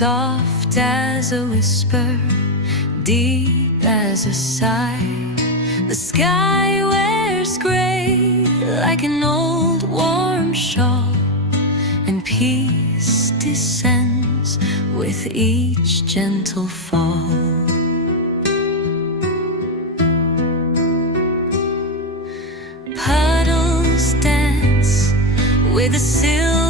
soft as a whisper, deep as a sigh. The sky wears gray like an old warm shawl, and peace descends with each gentle fall. Puddles dance with a silver